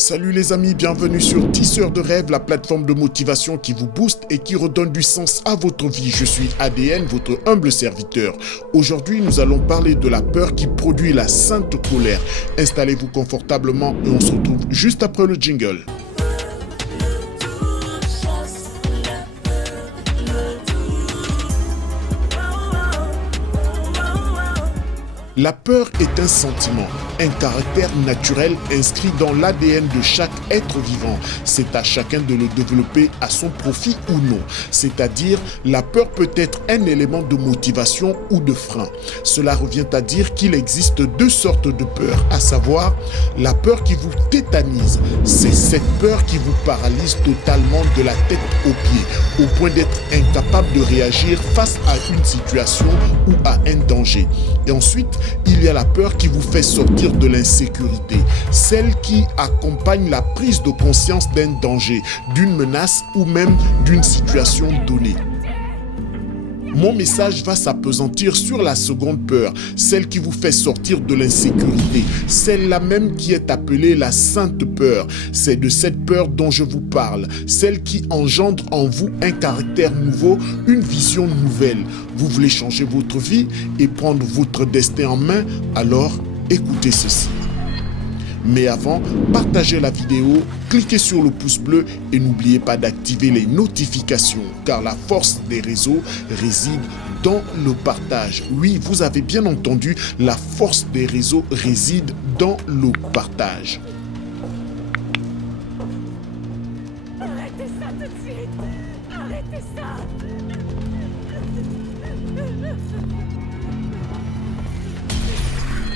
Salut les amis, bienvenue sur Tisseur de rêves, la plateforme de motivation qui vous booste et qui redonne du sens à votre vie. Je suis ADN, votre humble serviteur. Aujourd'hui, nous allons parler de la peur qui produit la sainte colère. Installez-vous confortablement et on se retrouve juste après le jingle. La peur est un sentiment, un caractère naturel inscrit dans l'ADN de chaque être vivant. C'est à chacun de le développer à son profit ou non. C'est-à-dire, la peur peut être un élément de motivation ou de frein. Cela revient à dire qu'il existe deux sortes de peur, à savoir la peur qui vous tétanise. C'est cette peur qui vous paralyse totalement de la tête aux pieds, au point d'être incapable de réagir face à une situation ou à un danger. Et ensuite, il y a la peur qui vous fait sortir de l'insécurité, celle qui accompagne la prise de conscience d'un danger, d'une menace ou même d'une situation donnée. Mon message va s'appesantir sur la seconde peur, celle qui vous fait sortir de l'insécurité, celle-là même qui est appelée la sainte peur. C'est de cette peur dont je vous parle, celle qui engendre en vous un caractère nouveau, une vision nouvelle. Vous voulez changer votre vie et prendre votre destin en main, alors écoutez ceci. Mais avant, partagez la vidéo, cliquez sur le pouce bleu et n'oubliez pas d'activer les notifications car la force des réseaux réside dans le partage. Oui, vous avez bien entendu, la force des réseaux réside dans le partage. Arrêtez ça tout de suite! Arrêtez ça!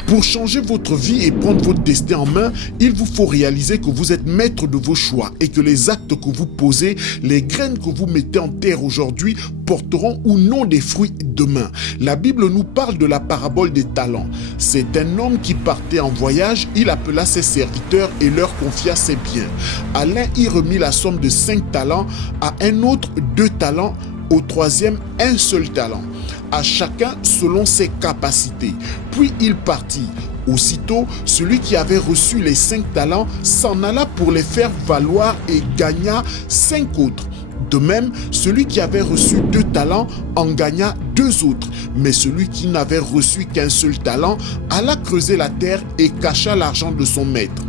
Pour changer votre vie et prendre votre destin en main, il vous faut réaliser que vous êtes maître de vos choix et que les actes que vous posez, les graines que vous mettez en terre aujourd'hui porteront ou non des fruits demain. La Bible nous parle de la parabole des talents. C'est un homme qui partait en voyage, il appela ses serviteurs et leur confia ses biens. À l'un, il remit la somme de 5 talents, à un autre 2 talents, au troisième, un seul talent. À chacun selon ses capacités. Puis il partit. Aussitôt, celui qui avait reçu les 5 talents s'en alla pour les faire valoir et gagna 5 autres. De même, celui qui avait reçu 2 talents en gagna 2 autres. Mais celui qui n'avait reçu qu'un seul talent alla creuser la terre et cacha l'argent de son maître.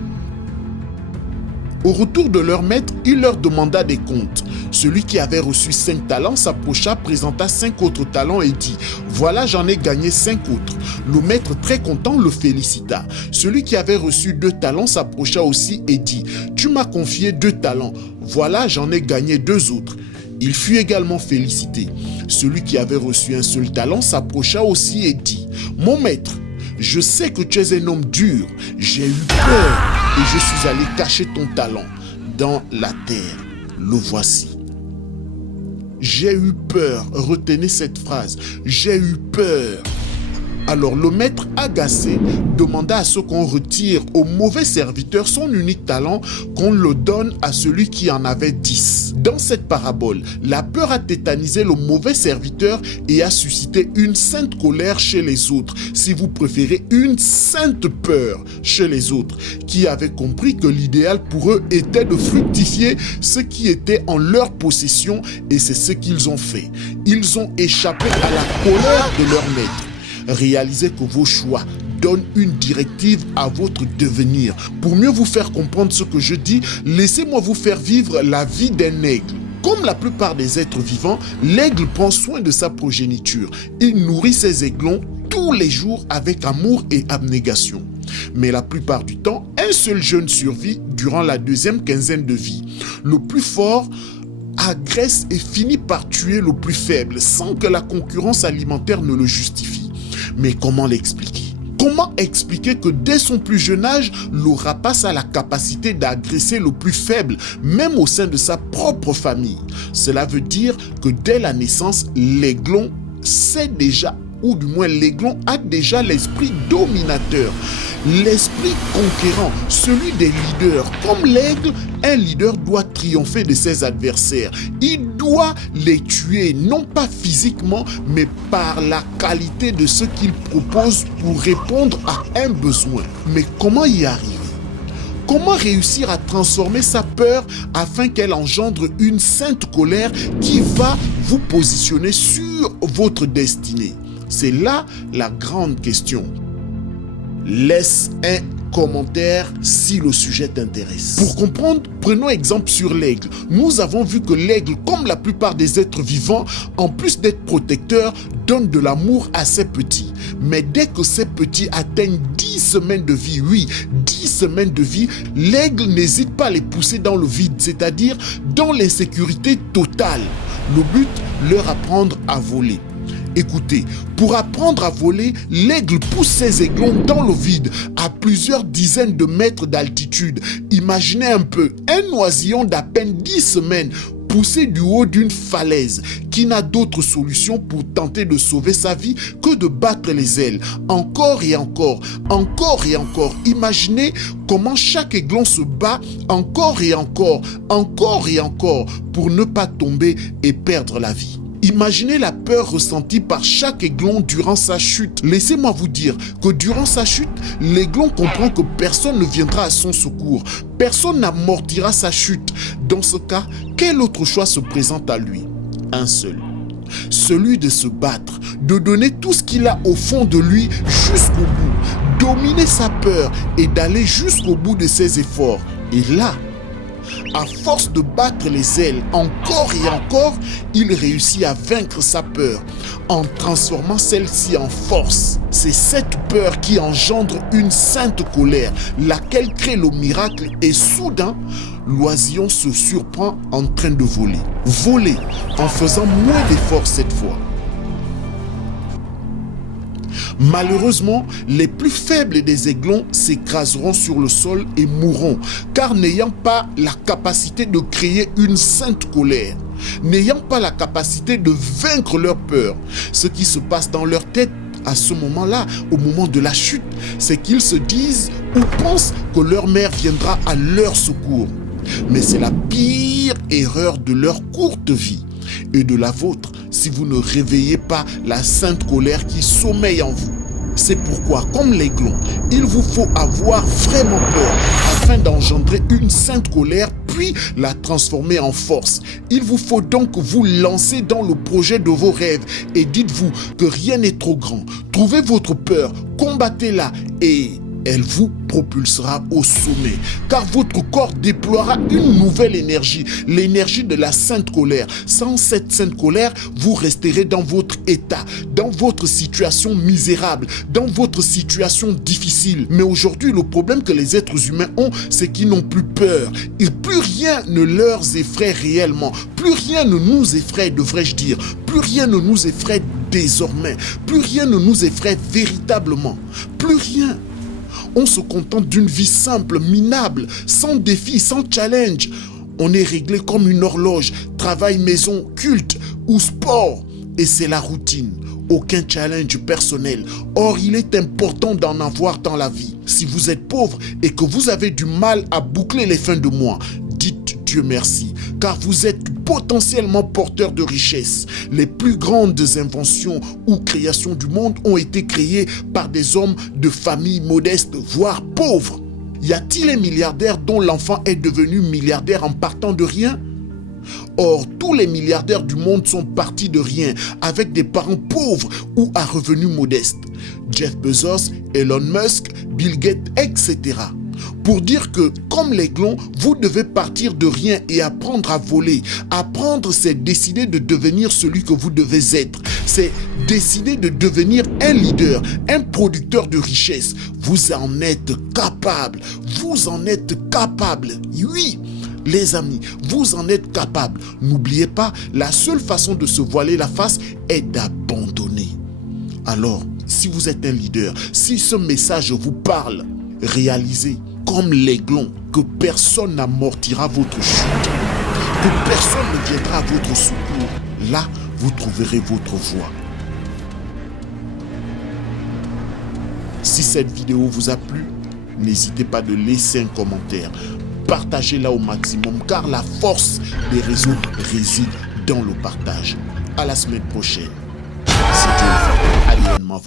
Au retour de leur maître, il leur demanda des comptes. Celui qui avait reçu 5 talents s'approcha, présenta 5 autres talents et dit « Voilà, j'en ai gagné 5 autres. » Le maître, très content, le félicita. Celui qui avait reçu 2 talents s'approcha aussi et dit « Tu m'as confié 2 talents. Voilà, j'en ai gagné 2 autres. » Il fut également félicité. Celui qui avait reçu un seul talent s'approcha aussi et dit « Mon maître, je sais que tu es un homme dur. J'ai eu peur et je suis allé cacher ton talent dans la terre. Le voici. » J'ai eu peur. Retenez cette phrase. J'ai eu peur. Alors le maître, agacé, demanda à ce qu'on retire au mauvais serviteur son unique talent, qu'on le donne à celui qui en avait 10. Dans cette parabole, la peur a tétanisé le mauvais serviteur et a suscité une sainte colère chez les autres, si vous préférez une sainte peur chez les autres, qui avaient compris que l'idéal pour eux était de fructifier ce qui était en leur possession, et c'est ce qu'ils ont fait. Ils ont échappé à la colère de leur maître. Réalisez que vos choix donnent une directive à votre devenir. Pour mieux vous faire comprendre ce que je dis, laissez-moi vous faire vivre la vie d'un aigle. Comme la plupart des êtres vivants, l'aigle prend soin de sa progéniture. Il nourrit ses aiglons tous les jours avec amour et abnégation. Mais la plupart du temps, un seul jeune survit durant la deuxième quinzaine de vie. Le plus fort agresse et finit par tuer le plus faible sans que la concurrence alimentaire ne le justifie. Mais comment l'expliquer? Comment expliquer que dès son plus jeune âge, le rapace a la capacité d'agresser le plus faible, même au sein de sa propre famille? Cela veut dire que dès la naissance, l'aiglon sait déjà, ou du moins l'aiglon a déjà l'esprit dominateur, l'esprit conquérant, celui des leaders. Comme l'aigle, un leader doit triompher de ses adversaires. Il doit les tuer, non pas physiquement, mais par la qualité de ce qu'il propose pour répondre à un besoin. Mais comment y arriver? Comment réussir à transformer sa peur afin qu'elle engendre une sainte colère qui va vous positionner sur votre destinée? C'est là la grande question. Laisse un commentaire si le sujet t'intéresse. Pour comprendre, prenons exemple sur l'aigle. Nous avons vu que l'aigle, comme la plupart des êtres vivants, en plus d'être protecteur, donne de l'amour à ses petits. Mais dès que ces petits atteignent 10 semaines de vie, oui, 10 semaines de vie, l'aigle n'hésite pas à les pousser dans le vide, c'est-à-dire dans l'insécurité totale. Le but, leur apprendre à voler. Écoutez, pour apprendre à voler, l'aigle pousse ses aiglons dans le vide à plusieurs dizaines de mètres d'altitude. Imaginez un peu, un oisillon d'à peine 10 semaines poussé du haut d'une falaise qui n'a d'autre solution pour tenter de sauver sa vie que de battre les ailes. Encore et encore, encore et encore. Imaginez comment chaque aiglon se bat encore et encore, encore et encore pour ne pas tomber et perdre la vie. Imaginez la peur ressentie par chaque aiglon durant sa chute. Laissez-moi vous dire que durant sa chute, l'aiglon comprend que personne ne viendra à son secours. Personne n'amortira sa chute. Dans ce cas, quel autre choix se présente à lui? Un seul. Celui de se battre, de donner tout ce qu'il a au fond de lui jusqu'au bout, dominer sa peur et d'aller jusqu'au bout de ses efforts. Et là, à force de battre les ailes encore et encore, il réussit à vaincre sa peur en transformant celle-ci en force. C'est cette peur qui engendre une sainte colère, laquelle crée le miracle et soudain, l'oisillon se surprend en train de voler. Voler en faisant moins d'efforts cette fois. Malheureusement, les plus faibles des aiglons s'écraseront sur le sol et mourront, car n'ayant pas la capacité de créer une sainte colère, n'ayant pas la capacité de vaincre leur peur, ce qui se passe dans leur tête à ce moment-là, au moment de la chute, c'est qu'ils se disent ou pensent que leur mère viendra à leur secours. Mais c'est la pire erreur de leur courte vie et de la vôtre si vous ne réveillez pas la sainte colère qui sommeille en vous. C'est pourquoi, comme l'aiglon, il vous faut avoir vraiment peur afin d'engendrer une sainte colère puis la transformer en force. Il vous faut donc vous lancer dans le projet de vos rêves et dites-vous que rien n'est trop grand. Trouvez votre peur, combattez-la et elle vous propulsera au sommet, car votre corps déploiera une nouvelle énergie, l'énergie de la sainte colère. Sans cette sainte colère, vous resterez dans votre état, dans votre situation misérable, dans votre situation difficile. Mais aujourd'hui, le problème que les êtres humains ont, c'est qu'ils n'ont plus peur. Et plus rien ne leur effraie réellement, plus rien ne nous effraie, devrais-je dire, plus rien ne nous effraie désormais, plus rien ne nous effraie véritablement, plus rien. On se contente d'une vie simple, minable, sans défi, sans challenge. On est réglé comme une horloge, travail, maison, culte ou sport. Et c'est la routine. Aucun challenge personnel. Or, il est important d'en avoir dans la vie. Si vous êtes pauvre et que vous avez du mal à boucler les fins de mois, dites Dieu merci, car vous êtes potentiellement porteur de richesses. Les plus grandes inventions ou créations du monde ont été créées par des hommes de familles modestes, voire pauvres. Y a-t-il un milliardaire dont l'enfant est devenu milliardaire en partant de rien? Or, tous les milliardaires du monde sont partis de rien, avec des parents pauvres ou à revenus modestes. Jeff Bezos, Elon Musk, Bill Gates, etc. Pour dire que, comme l'aiglon, vous devez partir de rien et apprendre à voler. Apprendre, c'est décider de devenir celui que vous devez être. C'est décider de devenir un leader, un producteur de richesse. Vous en êtes capable. Vous en êtes capable. Oui. Les amis, vous en êtes capables. N'oubliez pas, la seule façon de se voiler la face est d'abandonner. Alors, si vous êtes un leader, si ce message vous parle, réalisez, comme l'aiglon, que personne n'amortira votre chute, que personne ne viendra à votre secours. Là, vous trouverez votre voie. Si cette vidéo vous a plu, n'hésitez pas de laisser un commentaire. Partagez-la au maximum car la force des réseaux réside dans le partage. À la semaine prochaine.